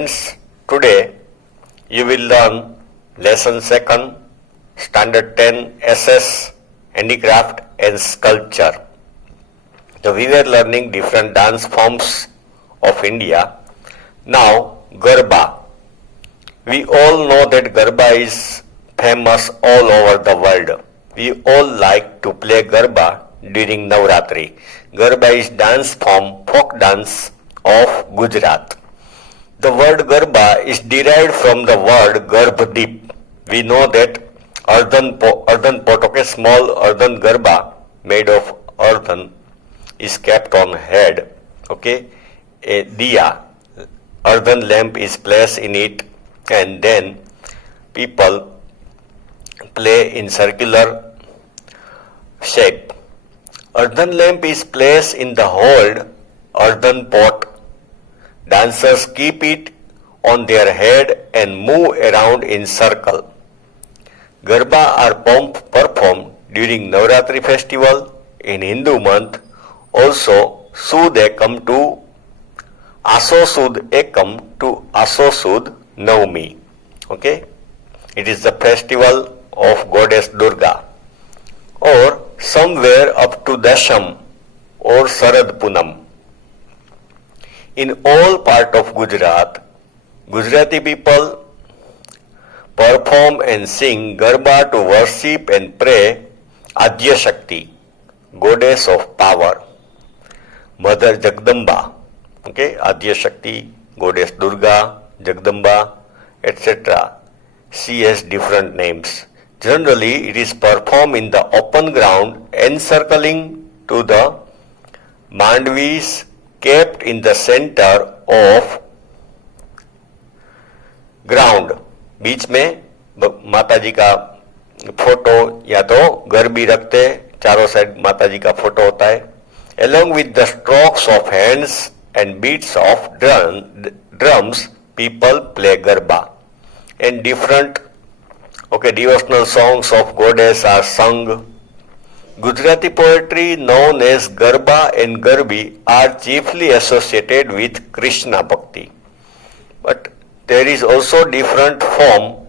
friends, today you will learn lesson 2, standard 10 SS, handicraft and sculpture. So we were learning different dance forms of India. Now Garba. We all know that Garba is famous all over the world. We all like to play Garba during Navratri. Garba is dance form, folk dance of Gujarat. The word Garba is derived from the word Garbhadip. We know that earthen pot, okay, small earthen Garba made of earthen is kept on head. Okay, a diya, earthen lamp is placed in it, and then people play in circular shape. Earthen lamp is placed in the hold earthen pot. Dancers keep it on their head and move around in circle. Garba are performed during Navratri festival in Hindu month. Also, Sud Ekam to Aso Sud Ekam to Aso Sud Navami. Okay, it is the festival of goddess Durga. Or somewhere up to Dasham or Sarad Punam. In all part of Gujarat, Gujarati people perform and sing Garba to worship and pray Adya Shakti, goddess of power. Mother Jagdamba, okay, Adya Shakti, goddess Durga, Jagdamba, etc. She has different names. Generally, it is performed in the open ground, encircling to the mandvis kept in the center of ground. बीच में माता जी का photo या तो गरबी रखते, चारों side माता जी का photo होता है. Along with the strokes of hands and beats of drums, people play Garba. And different devotional songs of goddess are sung. Gujarati poetry known as Garba and Garbi are chiefly associated with Krishna Bhakti. But there is also different form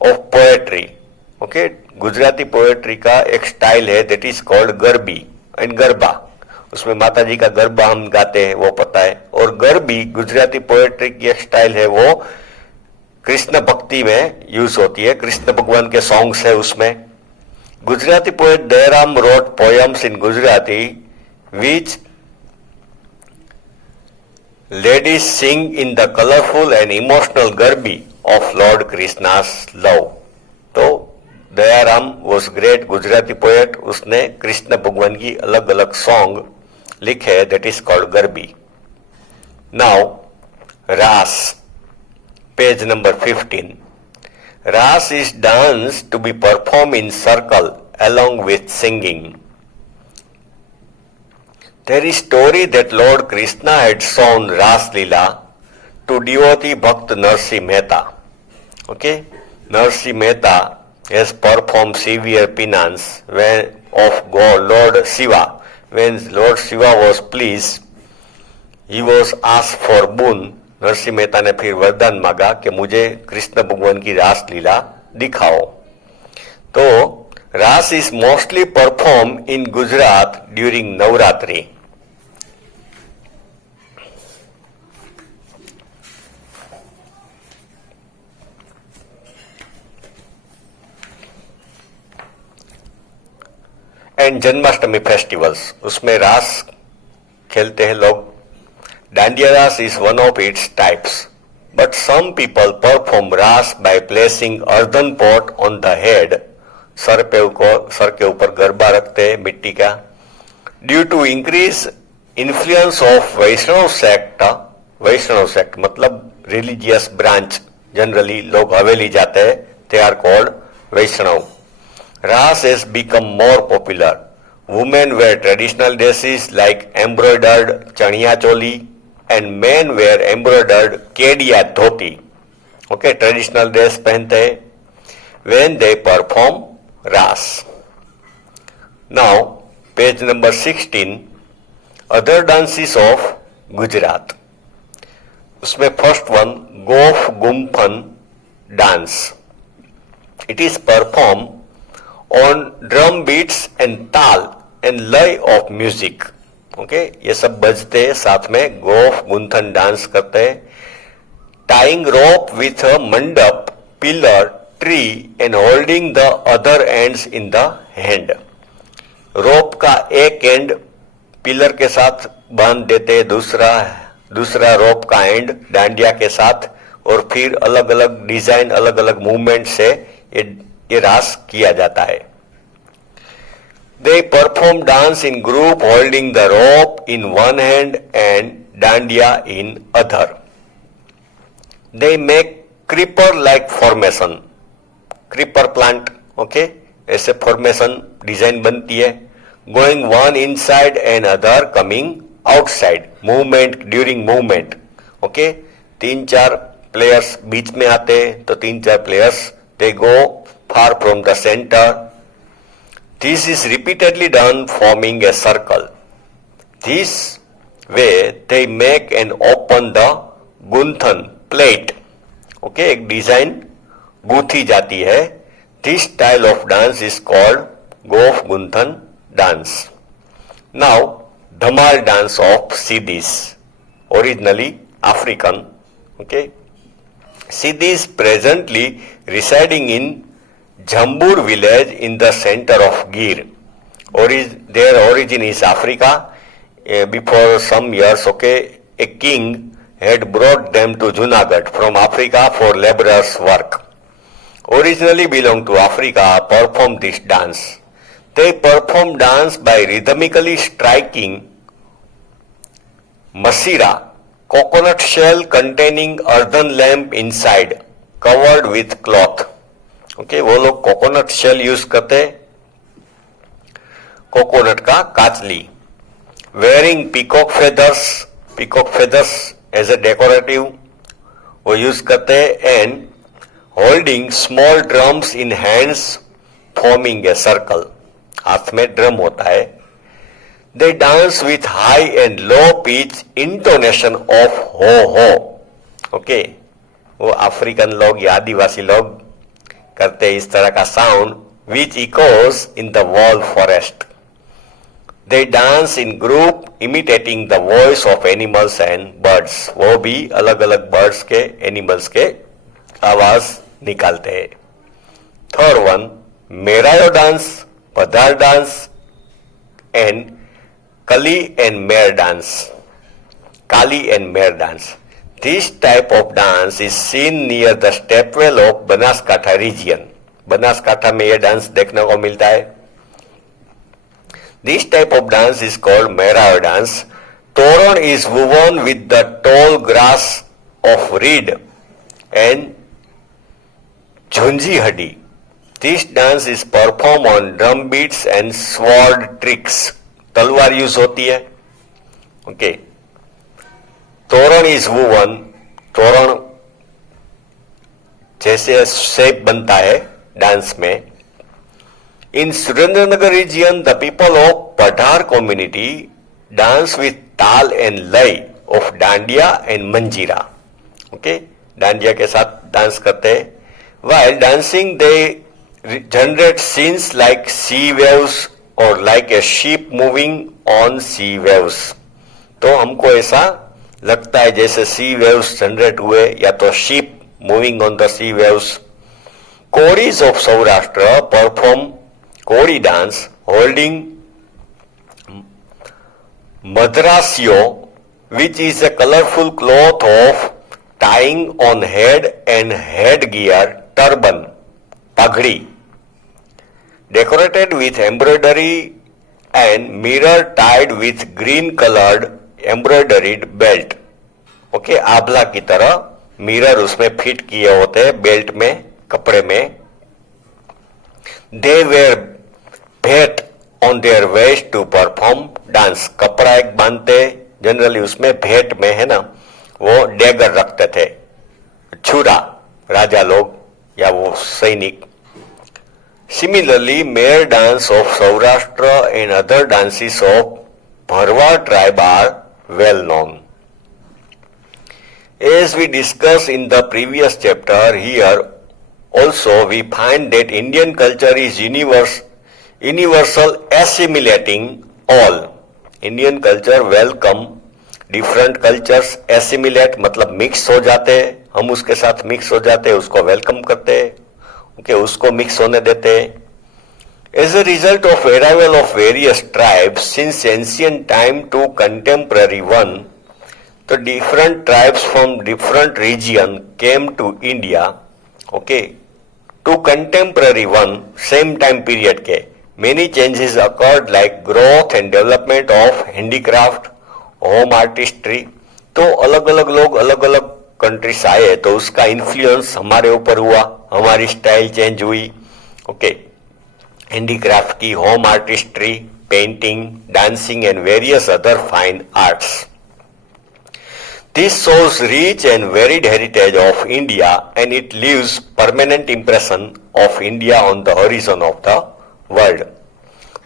of poetry. Okay, Gujarati poetry का एक style है that is called Garbi and Garba. उसमें माता जी का गरबा हम गाते हैं वो पता है. और गरबी गुजराती पोएट्री की एक स्टाइल है, वो कृष्ण भक्ति में यूज होती है. कृष्ण भगवान के सॉन्ग्स है उसमें. Gujarati poet Dayaram wrote poems in Gujarati which ladies sing in the colorful and emotional garbi of Lord Krishna's love. तो Dayaram was great Gujarati poet. उसने कृष्ण भगवान की अलग अलग सॉन्ग लिखे, that is called garbi. Now Ras, page number 15. Ras is dance to be performed in circle along with singing. There is story that Lord Krishna had shown Ras Leela to devotee Bhakt Narsi Mehta. Okay, Narsi Mehta has performed severe penance of God, Lord Shiva. When Lord Shiva was pleased, he was asked for boon. Narsi Mehta ने फिर वरदान मांगा कि मुझे कृष्ण भगवान की रास लीला दिखाओ. तो रास is mostly perform in Gujarat during Navratri. And Janmashtami festivals, उसमें रास खेलते हैं लोग. Dandiya Ras is one of its types, but some people perform Ras by placing earthen pot on the head. Sir के ऊपर गरबा रखते हैं मिट्टी का. Due to increase influence of Vaishnav sect मतलब religious branch, generally लोग हवेली जाते हैं, they are called Vaishnav. Ras has become more popular. Women wear traditional dresses like embroidered chaniya choli, and men wear embroidered Kedia dhoti. Okay, traditional dress पहनते हैं when they perform Ras. Now, page number 16, other dances of Gujarat. उसमें first one Gof Gumphan dance. It is perform on drum beats and taal and lay of music. Okay, ये सब बजते साथ में गोफ गुंथन dance करते हैं. Tying rope with a mandap, pillar, tree and holding the other ends in the hand. Rope का एक एंड पिलर के साथ बांध देते, दूसरा रोप का एंड डांडिया के साथ, और फिर अलग अलग डिजाइन, अलग अलग मूवमेंट से ये रास किया जाता है. They perform dance in group holding the rope in one hand and dandiya in other. They make creeper-like formation. Creeper plant, okay? ऐसे formation design बनती है. Going one inside and other coming outside. Movement during movement, okay? 3-4 players बीच में आते, तो 3-4 players they go far from the center. This is repeatedly done forming a circle. This way they make and open the gunthan plate. Okay, एक design गूंथी जाती है. This style of dance is called Gof Gunthan dance. Now, Dhamal dance of Siddhis, originally African. Okay, Siddhis presently residing in Jambur village in the center of Gir. Their origin is Africa. Before some years, okay, a king had brought them to Junagadh from Africa for laborers' work. Originally belong to Africa, perform this dance. They perform dance by rhythmically striking masira, coconut shell containing earthen lamp inside, covered with cloth. Okay, वो लोग coconut shell use करते, coconut का काचली. Wearing peacock feathers as a decorative वो use करते. And holding small drums in hands forming a circle. हाथ में drum होता है. They dance with high and low pitch intonation of ho. Okay, वो अफ्रीकन लोग या आदिवासी लोग करते इस तरह का sound, which echoes in the wall forest. They dance in group imitating the voice of animals and birds. वो भी अलग अलग बर्ड्स के, एनिमल्स के आवाज निकालते हैं. थर्ड वन मेरायो डांस, पधार डांस एंड कली एंड मेर डांस. काली एंड मेर dance. This type of dance is seen near the stepwell of Banaskantha region. Banaskantha में यह डांस देखने को मिलता है. This type of dance is called Merayo dance. Toran is woven with the tall grass of reed and Junji Hadi. This dance is performed on drum beats and sword tricks. तलवार use होती है. Okay. तोरण is woven, तोरण जैसे shape बनता है dance में. In Surendranagar region the people of Padhar community dance with taal and lay of dandiya and manjira. Okay, dandiya के साथ डांस करते हैं. While dancing they generate scenes like sea waves और like a ship moving on sea waves. तो हमको ऐसा लगता है जैसे सी वेव्स जनरेट हुए या तो ship moving on the sea waves. Kolis of Saurashtra perform Koli dance holding madrasiyo which is a colourful cloth of tying on head and head gear turban, pagdi, decorated with embroidery and mirror tied with green coloured embroidered belt. Okay, आभला की तरह mirror उसमें fit किए होते हैं belt में, कपड़े में. They wear it on their waist to perform dance. कपड़ा एक बांधते, जनरली उसमें भेट में है ना, वो डेगर रखते थे, छुरा, राजा लोग या वो सैनिक. Similarly, mare dance of Saurashtra and other dances of Bharwa tribe are well known. as we discussed in the previous chapter, here also we find that Indian culture is universal, assimilating all. Indian culture welcome different cultures, assimilate मतलब mix हो जाते हैं, हम उसके साथ mix हो जाते हैं, उसको वेलकम करते हैं, ओके, उसको मिक्स होने देते हैं. As a result of arrival of various tribes since ancient time to contemporary one, the different tribes from different region came to India, okay, to contemporary one, same time period के, many changes occurred like growth and development of handicraft, home artistry. तो अलग अलग लोग अलग अलग country से आए तो उसका इन्फ्लुएंस हमारे ऊपर हुआ, हमारी स्टाइल चेंज हुई, ओके, हैंडीक्राफ्ट की, home artistry, painting, dancing and various other fine arts. This shows rich and varied heritage of India and it leaves permanent impression of India on the horizon of the world.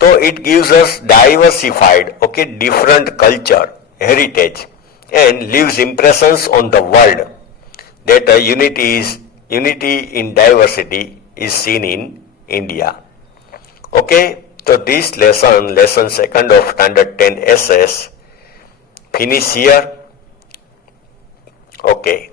So it gives us diversified, okay, different culture, heritage and leaves impressions on the world that unity in diversity is seen in India. Okay, so this lesson second of standard 10 SS, finish here. Okay.